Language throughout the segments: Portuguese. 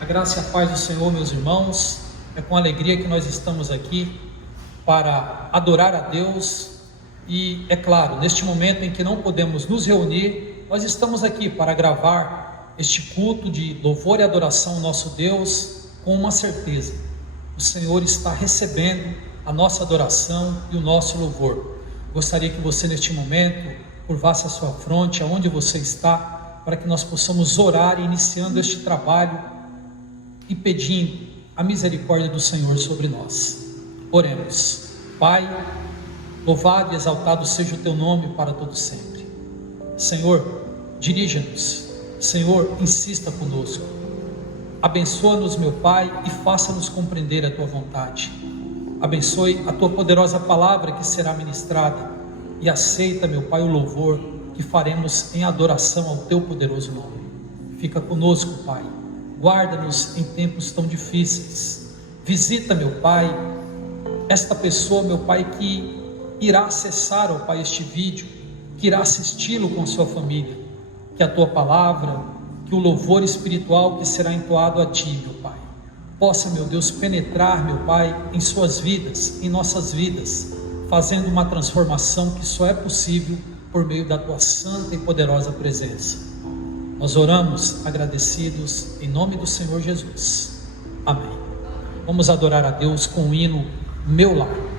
A graça e a paz do Senhor, meus irmãos. É com alegria que nós estamos aqui para adorar a Deus. E é claro, neste momento em que não podemos nos reunir, nós estamos aqui para gravar este culto de louvor e adoração ao nosso Deus com uma certeza: o Senhor está recebendo a nossa adoração e o nosso louvor. Gostaria que você neste momento curvasse a sua fronte aonde você está, para que nós possamos orar, iniciando este trabalho e pedindo a misericórdia do Senhor sobre nós. Oremos. Pai, louvado e exaltado seja o teu nome para todo sempre. Senhor, dirija-nos. Senhor, insista conosco. Abençoa-nos, meu Pai, e faça-nos compreender a tua vontade. Abençoe a tua poderosa palavra que será ministrada, e aceita, meu Pai, o louvor que faremos em adoração ao teu poderoso nome. Fica conosco, Pai. Guarda-nos em tempos tão difíceis. Visita, meu Pai, esta pessoa, meu Pai, que irá acessar, ó Pai, este vídeo, que irá assisti-lo com sua família. Que a tua palavra, que o louvor espiritual que será entoado a ti, meu Pai, possa, meu Deus, penetrar, meu Pai, em suas vidas, em nossas vidas, fazendo uma transformação que só é possível por meio da tua santa e poderosa presença. Nós oramos agradecidos em nome do Senhor Jesus. Amém. Vamos adorar a Deus com o hino Meu Lar.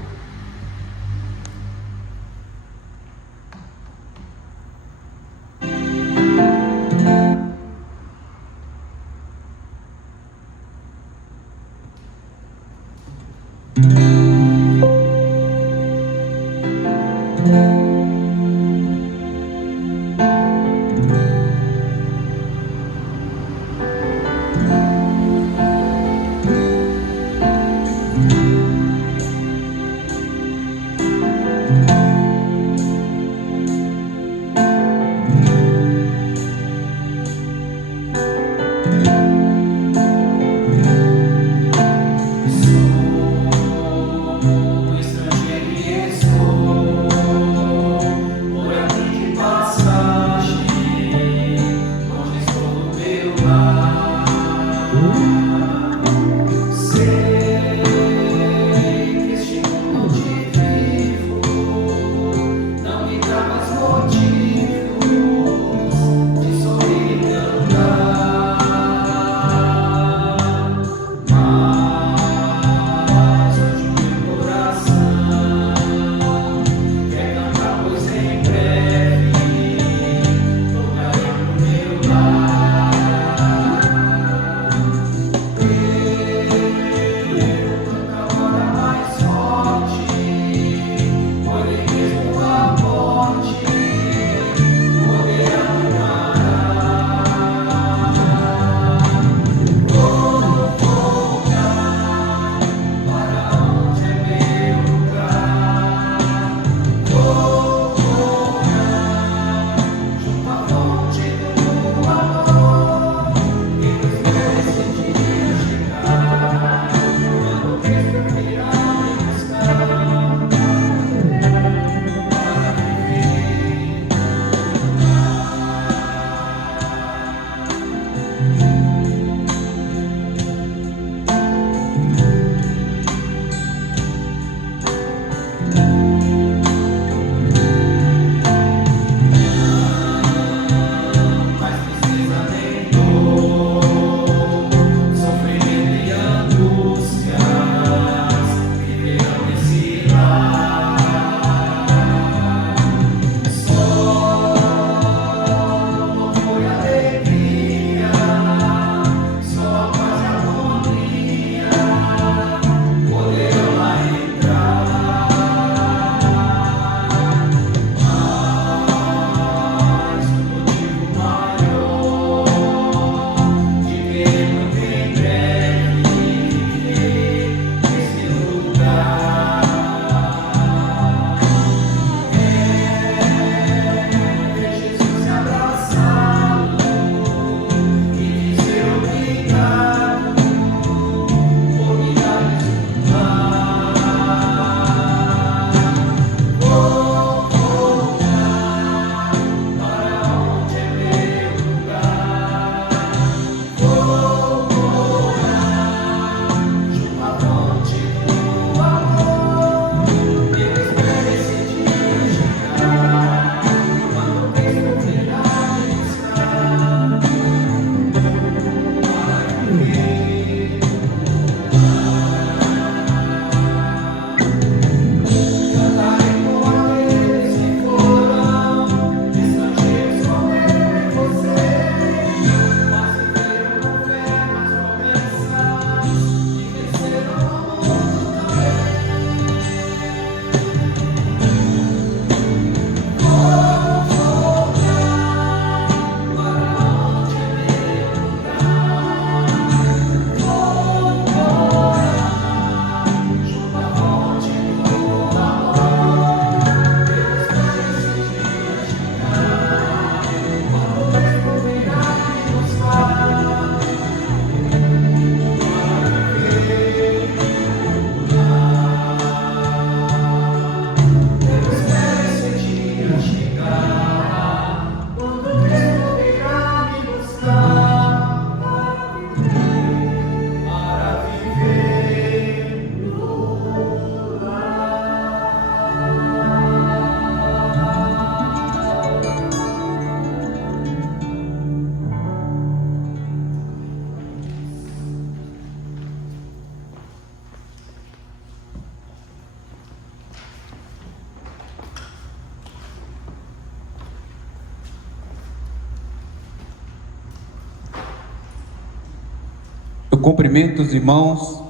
Eu cumprimento os irmãos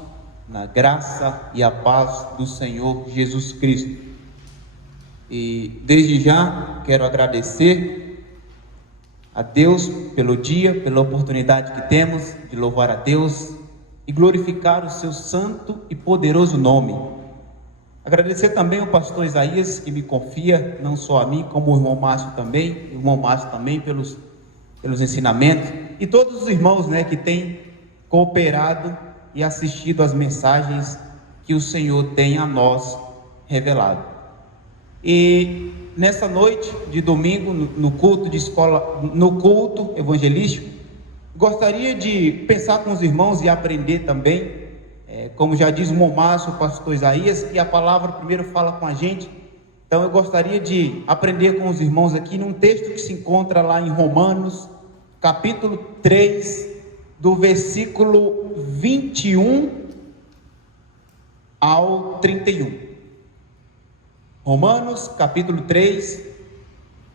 na graça e a paz do Senhor Jesus Cristo. E desde já quero agradecer a Deus pelo dia, pela oportunidade que temos de louvar a Deus e glorificar o seu santo e poderoso nome. Agradecer também ao pastor Isaías, que me confia, não só a mim, como o irmão Márcio também, pelos ensinamentos, e todos os irmãos, que têm cooperado e assistido às mensagens que o Senhor tem a nós revelado. E nessa noite de domingo, no culto de escola, no culto evangelístico, gostaria de pensar com os irmãos e aprender também, como já diz o irmão Márcio, o pastor Isaías, e a palavra primeiro fala com a gente. Então eu gostaria de aprender com os irmãos aqui num texto que se encontra lá em Romanos, capítulo 3, do versículo 21 ao 31. Romanos, capítulo 3,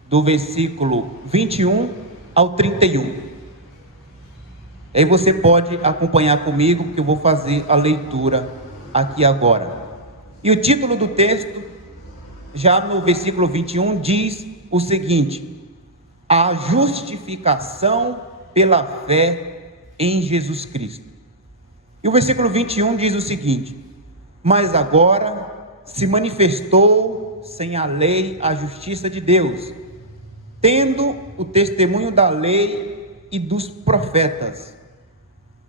do versículo 21 ao 31. Aí você pode acompanhar comigo, que eu vou fazer a leitura aqui agora. E o título do texto, já no versículo 21, diz o seguinte: a justificação pela fé em Jesus Cristo. E o versículo 21 diz o seguinte: mas agora se manifestou sem a lei a justiça de Deus, tendo o testemunho da lei e dos profetas,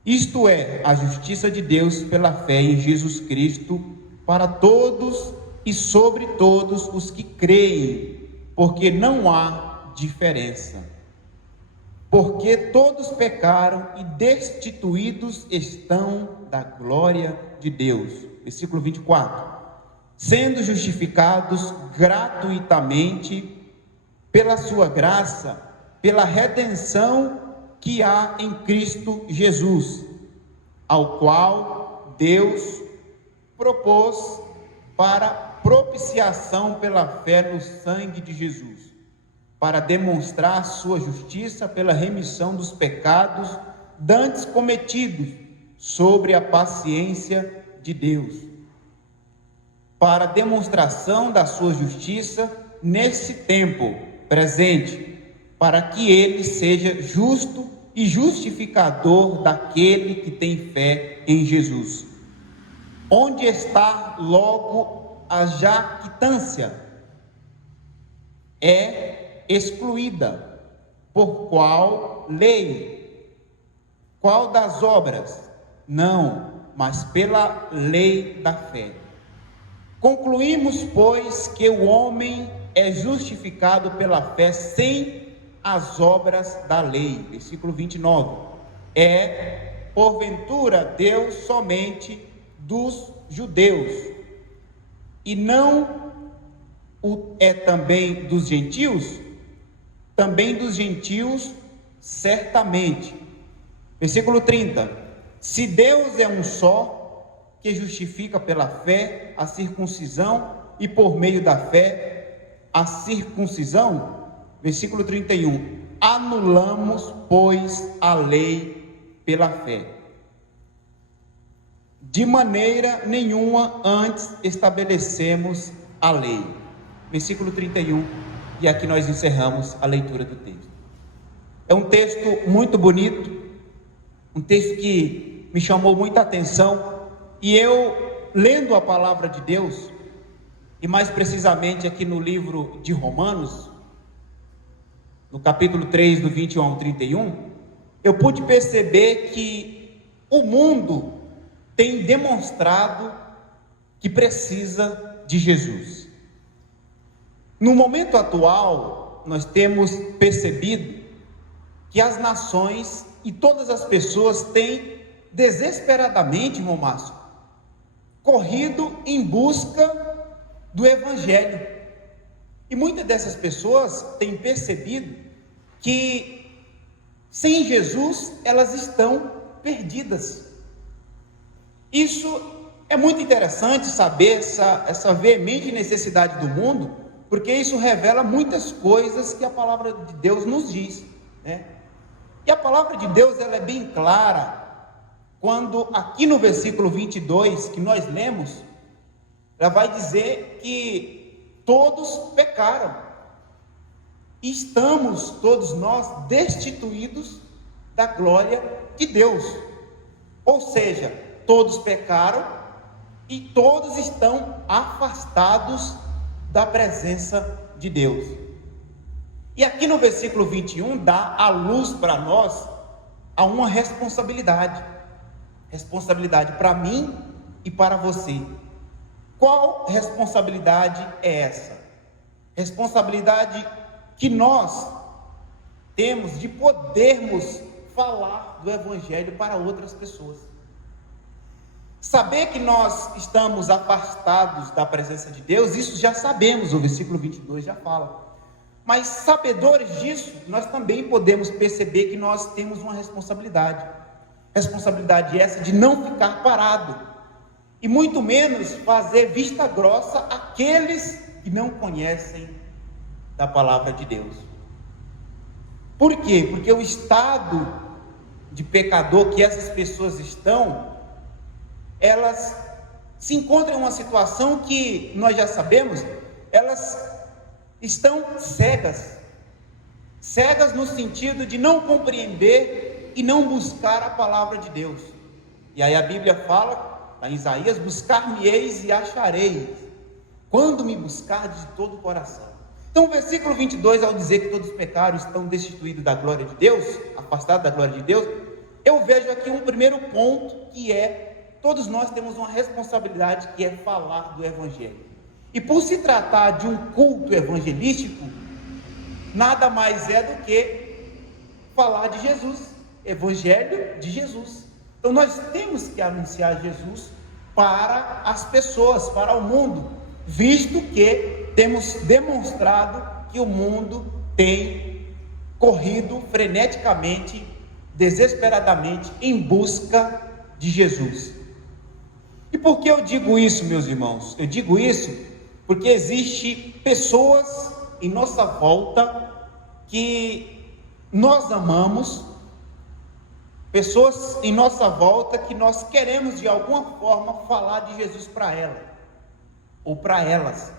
isto é, a justiça de Deus pela fé em Jesus Cristo, para todos e sobre todos os que creem, porque não há diferença. Porque todos pecaram e destituídos estão da glória de Deus. Versículo 24. Sendo justificados gratuitamente pela sua graça, pela redenção que há em Cristo Jesus, ao qual Deus propôs para propiciação pela fé no sangue de Jesus, para demonstrar sua justiça pela remissão dos pecados dantes cometidos, sobre a paciência de Deus, para demonstração da sua justiça nesse tempo presente, para que ele seja justo e justificador daquele que tem fé em Jesus. Onde está logo a jactância? É excluída. Por qual lei? Qual das obras? Não, mas pela lei da fé. Concluímos, pois, que o homem é justificado pela fé sem as obras da lei. Versículo 29. É, porventura, Deus somente dos judeus, e não é também dos gentios? Também dos gentios, certamente. Versículo 30. Se Deus é um só, que justifica pela fé a circuncisão, e por meio da fé a circuncisão. Versículo 31. Anulamos, pois, a lei pela fé? De maneira nenhuma antes estabelecemos a lei. Versículo 31. E aqui nós encerramos a leitura do texto. É um texto muito bonito, um texto que me chamou muita atenção, e eu, lendo a palavra de Deus, e mais precisamente aqui no livro de Romanos, no capítulo 3, do 21 ao 31, eu pude perceber que o mundo tem demonstrado que precisa de Jesus. No momento atual, nós temos percebido que as nações e todas as pessoas têm desesperadamente, irmão Márcio, corrido em busca do Evangelho. E muitas dessas pessoas têm percebido que sem Jesus elas estão perdidas. Isso é muito interessante saber essa veemente necessidade do mundo, porque isso revela muitas coisas que a palavra de Deus nos diz, né? E a palavra de Deus, ela é bem clara quando aqui no versículo 22 que nós lemos, ela vai dizer que todos pecaram. Estamos todos nós destituídos da glória de Deus. Ou seja, todos pecaram e todos estão afastados da presença de Deus. E aqui no versículo 21 dá a luz para nós a uma responsabilidade para mim e para você. Qual responsabilidade é essa? Responsabilidade que nós temos de podermos falar do Evangelho para outras pessoas. Saber que nós estamos afastados da presença de Deus, isso já sabemos, o versículo 22 já fala. Mas sabedores disso, nós também podemos perceber que nós temos uma responsabilidade. Responsabilidade essa de não ficar parado, e muito menos fazer vista grossa àqueles que não conhecem da palavra de Deus. Por quê? Porque o estado de pecador que essas pessoas estão, elas se encontram em uma situação que nós já sabemos, elas estão cegas no sentido de não compreender e não buscar a palavra de Deus. E aí a Bíblia fala, lá em Isaías, buscar-me-eis e achareis, quando me buscardes de todo o coração. Então o versículo 22, ao dizer que todos os pecados estão destituídos da glória de Deus, afastados da glória de Deus, eu vejo aqui um primeiro ponto, que é, todos nós temos uma responsabilidade, que é falar do Evangelho. E por se tratar de um culto evangelístico, nada mais é do que falar de Jesus, Evangelho de Jesus. Então nós temos que anunciar Jesus para as pessoas, para o mundo, visto que temos demonstrado que o mundo tem corrido freneticamente, desesperadamente em busca de Jesus. E por que eu digo isso, meus irmãos? Eu digo isso porque existe pessoas em nossa volta que nós amamos, pessoas em nossa volta que nós queremos de alguma forma falar de Jesus para ela, ou para elas,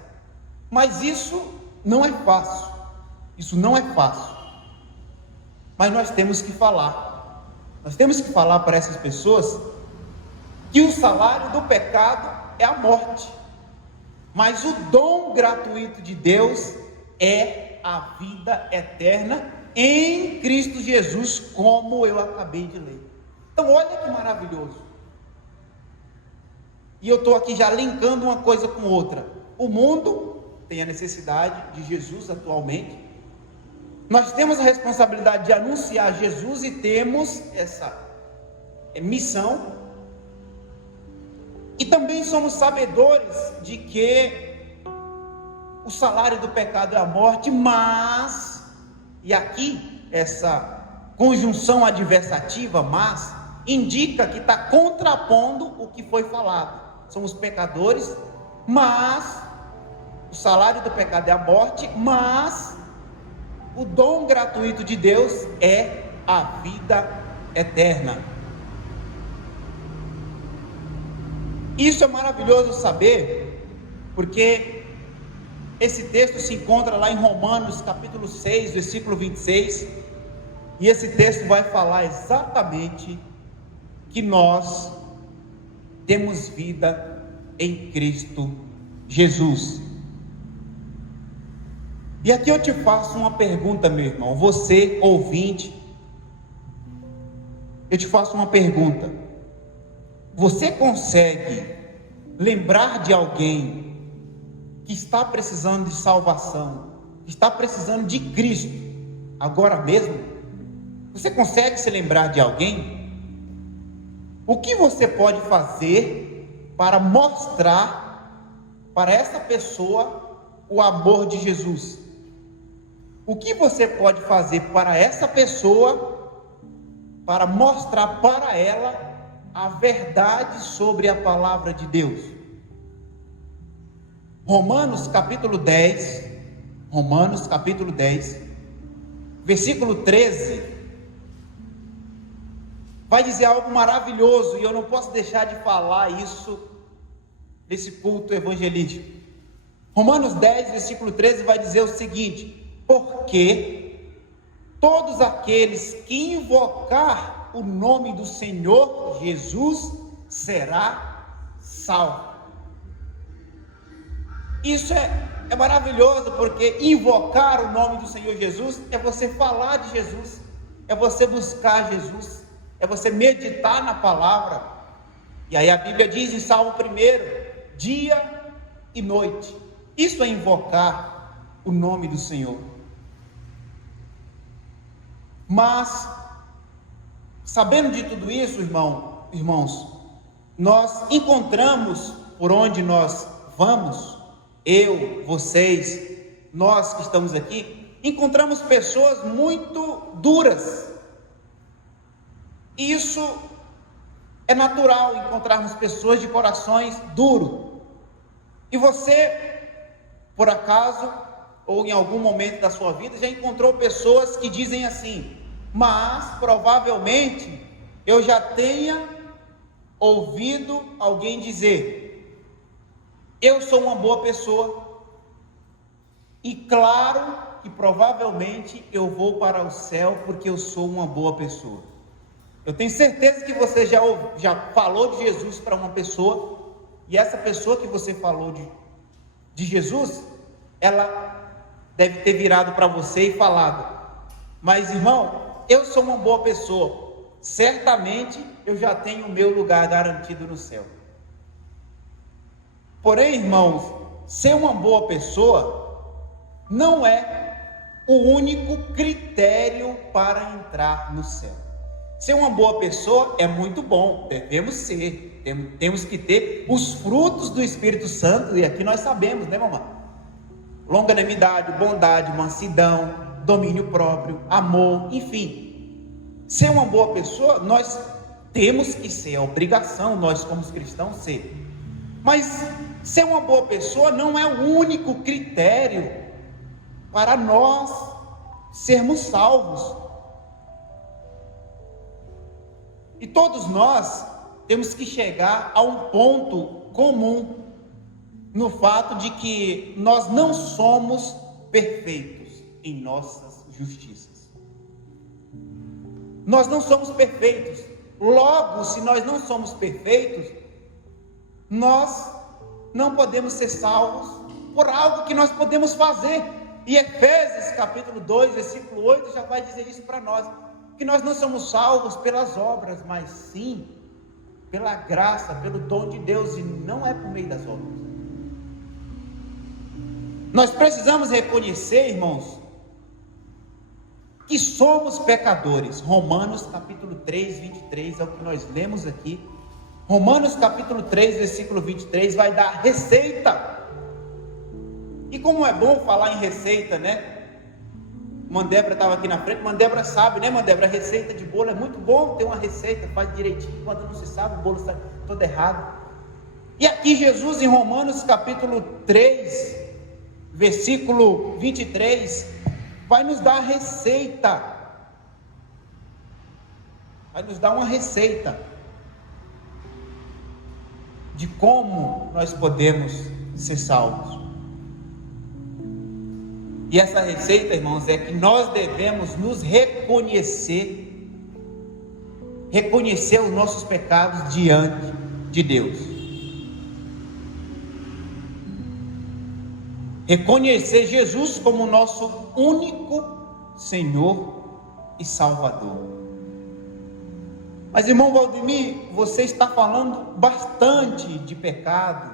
mas isso não é fácil, mas nós temos que falar para essas pessoas que o salário do pecado é a morte, mas o dom gratuito de Deus é a vida eterna em Cristo Jesus, como eu acabei de ler. Então olha que maravilhoso. E eu estou aqui já linkando uma coisa com outra. O mundo tem a necessidade de Jesus atualmente. Nós temos a responsabilidade de anunciar Jesus e temos essa missão. E também somos sabedores de que o salário do pecado é a morte, mas, e aqui essa conjunção adversativa, mas, indica que está contrapondo o que foi falado. Somos pecadores, mas o salário do pecado é a morte, mas o dom gratuito de Deus é a vida eterna. Isso é maravilhoso saber, porque esse texto se encontra lá em Romanos capítulo 6, versículo 26, e esse texto vai falar exatamente que nós temos vida em Cristo Jesus. E aqui eu te faço uma pergunta, meu irmão, você ouvinte, eu te faço uma pergunta: você consegue lembrar de alguém que está precisando de salvação, que está precisando de Cristo, agora mesmo? Você consegue se lembrar de alguém? O que você pode fazer para mostrar para essa pessoa o amor de Jesus? O que você pode fazer para essa pessoa para mostrar para ela a verdade sobre a palavra de Deus? Romanos capítulo 10, versículo 13, vai dizer algo maravilhoso, e eu não posso deixar de falar isso nesse culto evangelístico. Romanos 10, versículo 13 vai dizer o seguinte: porque todos aqueles que invocar o nome do Senhor Jesus será salvo. Isso é maravilhoso, porque invocar o nome do Senhor Jesus é você falar de Jesus, é você buscar Jesus, é você meditar na palavra. E aí a Bíblia diz em Salmo 1, dia e noite. Isso é invocar o nome do Senhor. Mas, sabendo de tudo isso, irmãos, nós encontramos por onde nós vamos, eu, vocês, nós que estamos aqui, encontramos pessoas muito duras. E isso é natural, encontrarmos pessoas de corações duros. E você, por acaso, ou em algum momento da sua vida, já encontrou pessoas que dizem assim: mas provavelmente eu já tenha ouvido alguém dizer, eu sou uma boa pessoa, e claro que provavelmente eu vou para o céu porque eu sou uma boa pessoa. Eu tenho certeza que você já falou de Jesus para uma pessoa, e essa pessoa que você falou de Jesus, ela deve ter virado para você e falado: mas irmão, eu sou uma boa pessoa, certamente eu já tenho o meu lugar garantido no céu. Porém, irmãos, ser uma boa pessoa não é o único critério para entrar no céu. Ser uma boa pessoa é muito bom, devemos ser, temos que ter os frutos do Espírito Santo, e aqui nós sabemos, né, mamãe? Longanimidade, bondade, mansidão, domínio próprio, amor, enfim. Ser uma boa pessoa, nós temos que ser, é obrigação, nós como cristãos ser. Mas ser uma boa pessoa não é o único critério para nós sermos salvos. E todos nós temos que chegar a um ponto comum no fato de que nós não somos perfeitos em nossas justiças. Nós não somos perfeitos. Logo, se nós não somos perfeitos, nós não podemos ser salvos por algo que nós podemos fazer. E Efésios capítulo 2, versículo 8 já vai dizer isso para nós, que nós não somos salvos pelas obras, mas sim pela graça, pelo dom de Deus, e não é por meio das obras. Nós precisamos reconhecer, irmãos, que somos pecadores. Romanos capítulo 3, 23 é o que nós lemos aqui. Romanos capítulo 3, versículo 23 vai dar receita. E como é bom falar em receita, né? Mandébra estava aqui na frente, Mandébra sabe, né, Mandébra? A receita de bolo é muito bom ter uma receita, faz direitinho, quando não se sabe, o bolo sai todo errado. E aqui Jesus, em Romanos capítulo 3, versículo 23, vai nos dar a receita, vai nos dar uma receita de como nós podemos ser salvos. E essa receita, irmãos, é que nós devemos nos reconhecer os nossos pecados diante de Deus. Reconhecer Jesus como nosso único Senhor e Salvador. Mas, irmão Valdemir, você está falando bastante de pecado,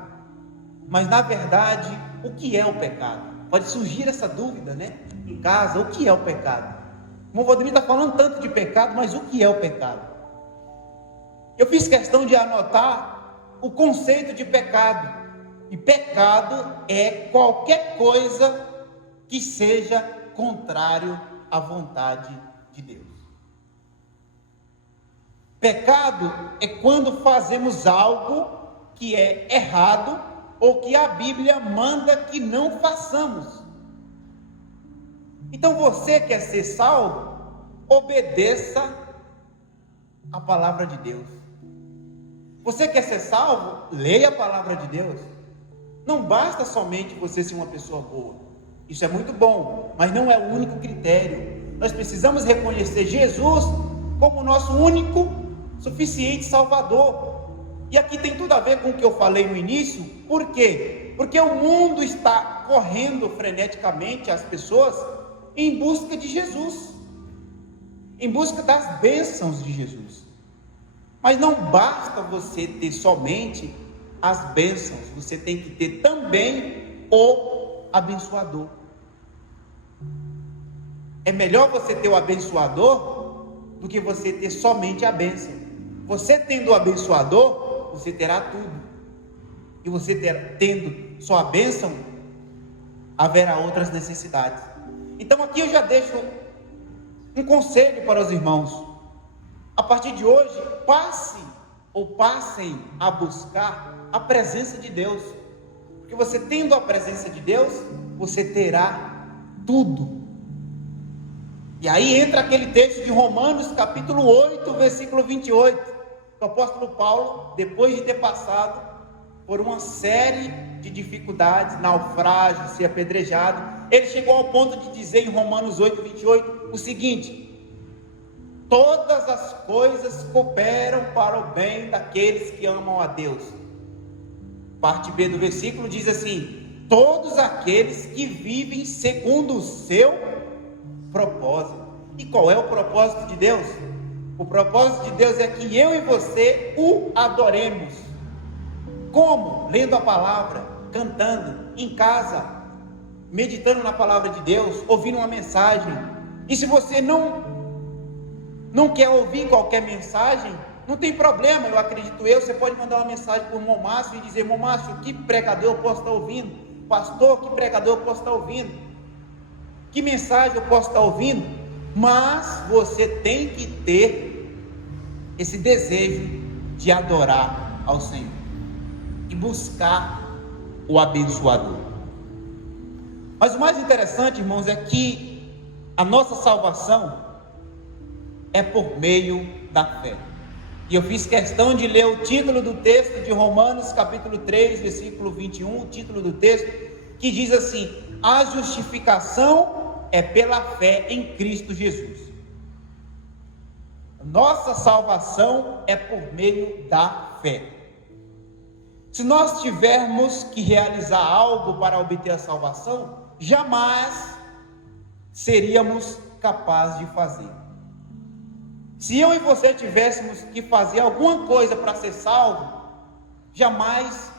mas na verdade, o que é o pecado? Pode surgir essa dúvida, né? Em casa, o que é o pecado? O irmão Valdemir está falando tanto de pecado, mas o que é o pecado? Eu fiz questão de anotar o conceito de pecado. E pecado é qualquer coisa que seja contrário à vontade de Deus. Pecado é quando fazemos algo que é errado, ou que a Bíblia manda que não façamos. Então você quer ser salvo? Obedeça a palavra de Deus. Você quer ser salvo? Leia a palavra de Deus. Não basta somente você ser uma pessoa boa. Isso é muito bom, mas não é o único critério. Nós precisamos reconhecer Jesus como o nosso único, suficiente Salvador. E aqui tem tudo a ver com o que eu falei no início. Por quê? Porque o mundo está correndo freneticamente, as pessoas, em busca de Jesus, em busca das bênçãos de Jesus. Mas não basta você ter somente as bênçãos, você tem que ter também o abençoador. É melhor você ter o abençoador do que você ter somente a bênção. Você tendo o abençoador, você terá tudo. E você tendo só a bênção, haverá outras necessidades. Então aqui eu já deixo um conselho para os irmãos. A partir de hoje, passem a buscar a presença de Deus. Porque você tendo a presença de Deus, você terá tudo. E aí entra aquele texto de Romanos capítulo 8, versículo 28. O apóstolo Paulo, depois de ter passado por uma série de dificuldades, naufrágio, ser apedrejado, ele chegou ao ponto de dizer em Romanos 8, 28, o seguinte: todas as coisas cooperam para o bem daqueles que amam a Deus. Parte B do versículo diz assim: todos aqueles que vivem segundo o seu propósito. E qual é o propósito de Deus? O propósito de Deus é que eu e você o adoremos. Como? Lendo a palavra, cantando, em casa, meditando na palavra de Deus, ouvindo uma mensagem. E se você não quer ouvir qualquer mensagem, não tem problema, eu acredito você pode mandar uma mensagem para o irmão Márcio e dizer: irmão Márcio, que pregador eu posso estar ouvindo? Pastor, que pregador eu posso estar ouvindo? Que mensagem eu posso estar ouvindo? Mas você tem que ter esse desejo de adorar ao Senhor e buscar o abençoador. Mas o mais interessante, irmãos, é que a nossa salvação é por meio da fé. E eu fiz questão de ler o título do texto de Romanos capítulo 3, versículo 21, o título do texto, que diz assim: a justificação é pela fé em Cristo Jesus. Nossa salvação é por meio da fé. Se nós tivermos que realizar algo para obter a salvação, jamais seríamos capazes de fazer. Se eu e você tivéssemos que fazer alguma coisa para ser salvo, jamais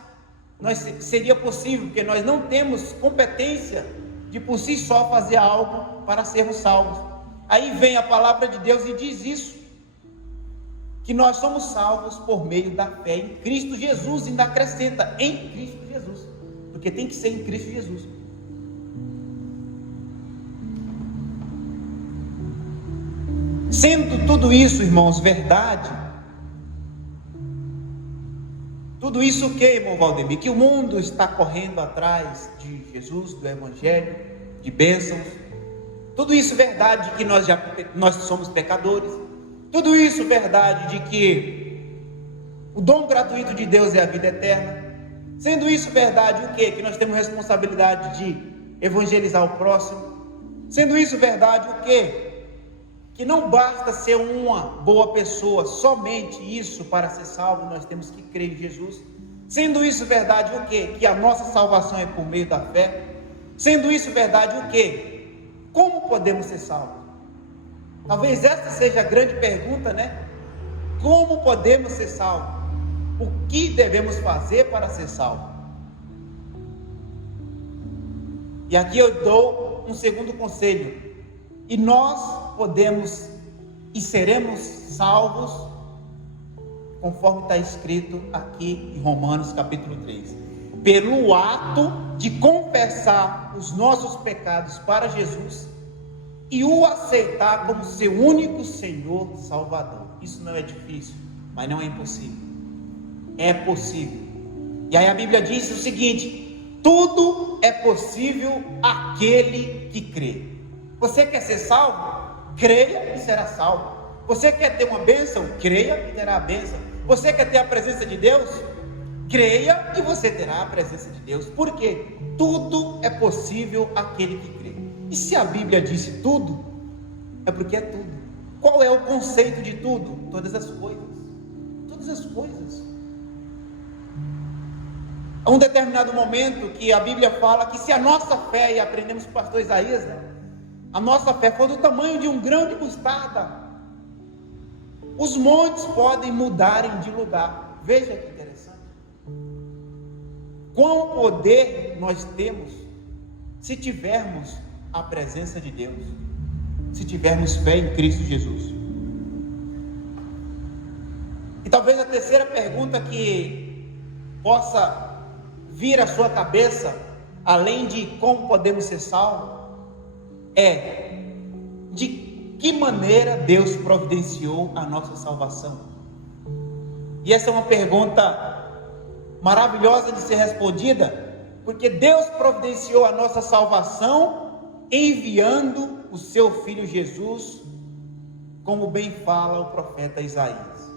seria possível, porque nós não temos competência de por si só fazer algo para sermos salvos. Aí vem a palavra de Deus e diz isso, que nós somos salvos por meio da fé em Cristo Jesus, ainda acrescenta, em Cristo Jesus, porque tem que ser em Cristo Jesus. Sendo tudo isso, irmãos, verdade, tudo isso o que, irmão Valdemir? Que o mundo está correndo atrás de Jesus, do Evangelho, de bênçãos. Tudo isso verdade de que nós somos pecadores. Tudo isso verdade de que o dom gratuito de Deus é a vida eterna. Sendo isso verdade o quê? Que nós temos responsabilidade de evangelizar o próximo. Sendo isso verdade o quê? Que não basta ser uma boa pessoa, somente isso para ser salvo, nós temos que crer em Jesus. Sendo isso verdade o quê? Que a nossa salvação é por meio da fé. Sendo isso verdade o quê? Como podemos ser salvos? Talvez essa seja a grande pergunta, né? Como podemos ser salvos? O que devemos fazer para ser salvos? E aqui eu dou um segundo conselho. E nós podemos e seremos salvos, conforme está escrito aqui em Romanos capítulo 3, pelo ato de confessar os nossos pecados para Jesus e o aceitar como seu único Senhor Salvador. Isso não é difícil, mas não é impossível. É possível. E aí a Bíblia diz o seguinte: tudo é possível àquele que crê. Você quer ser salvo? Creia e será salvo. Você quer ter uma bênção? Creia e terá a bênção. Você quer ter a presença de Deus? Creia e você terá a presença de Deus. Por quê? Tudo é possível àquele que crê. E se a Bíblia disse tudo, é porque é tudo. Qual é o conceito de tudo? Todas as coisas. Todas as coisas. Há um determinado momento que a Bíblia fala que se a nossa fé, e aprendemos com o pastor Isaías, né? A nossa fé for do tamanho de um grão de mostarda, os montes podem mudarem de lugar. Veja que interessante. Qual poder nós temos se tivermos a presença de Deus, se tivermos fé em Cristo Jesus. E talvez a terceira pergunta que possa vir à sua cabeça, além de como podemos ser salvos, é: de que maneira Deus providenciou a nossa salvação? E essa é uma pergunta maravilhosa de ser respondida, porque Deus providenciou a nossa salvação enviando o seu Filho Jesus, como bem fala o profeta Isaías.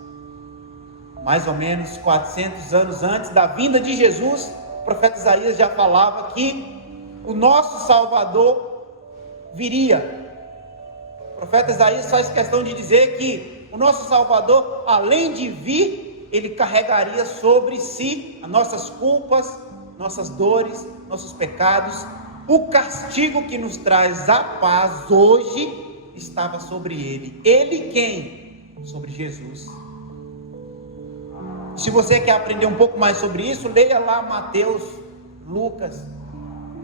Mais ou menos 400 anos antes da vinda de Jesus, o profeta Isaías já falava que o nosso Salvador viria. O profeta Isaías faz questão de dizer que o nosso Salvador, além de vir, ele carregaria sobre si as nossas culpas, nossas dores, nossos pecados. O castigo que nos traz a paz hoje estava sobre ele. Ele quem? Sobre Jesus. Se você quer aprender um pouco mais sobre isso, leia lá Mateus, Lucas,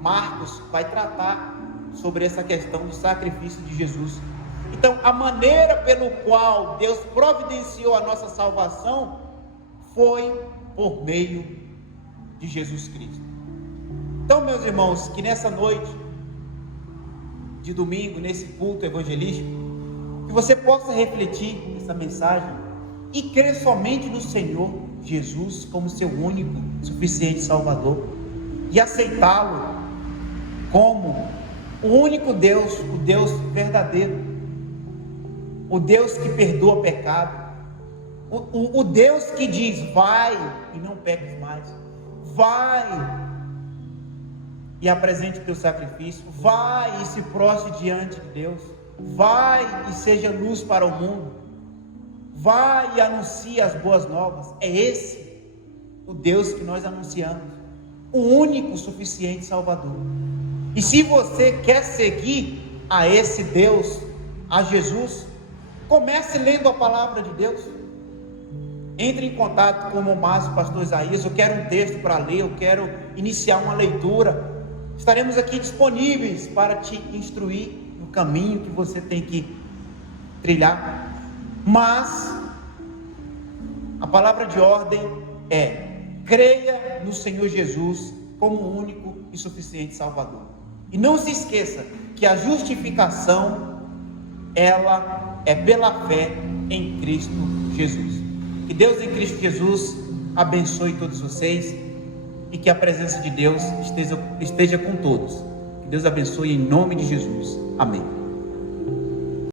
Marcos, vai tratar sobre essa questão do sacrifício de Jesus. Então, a maneira pelo qual Deus providenciou a nossa salvação foi por meio de Jesus Cristo. Então, meus irmãos, que nessa noite de domingo, nesse culto evangelístico, que você possa refletir essa mensagem e crer somente no Senhor Jesus como seu único, suficiente Salvador, e aceitá-lo como o único Deus, o Deus verdadeiro, o Deus que perdoa pecado, o Deus que diz: vai e não peques mais, vai e apresente o teu sacrifício, vai e se prostre diante de Deus, vai e seja luz para o mundo, vai e anuncie as boas novas. É esse o Deus que nós anunciamos, o único suficiente Salvador. E se você quer seguir a esse Deus, a Jesus, comece lendo a palavra de Deus. Entre em contato com o Márcio, pastor Isaías. Eu quero um texto para ler, eu quero iniciar uma leitura. Estaremos aqui disponíveis para te instruir no caminho que você tem que trilhar. Mas a palavra de ordem é: creia no Senhor Jesus como o único e suficiente Salvador. E não se esqueça que a justificação, ela é pela fé em Cristo Jesus. Que Deus em Cristo Jesus abençoe todos vocês e que a presença de Deus esteja com todos. Que Deus abençoe em nome de Jesus. Amém.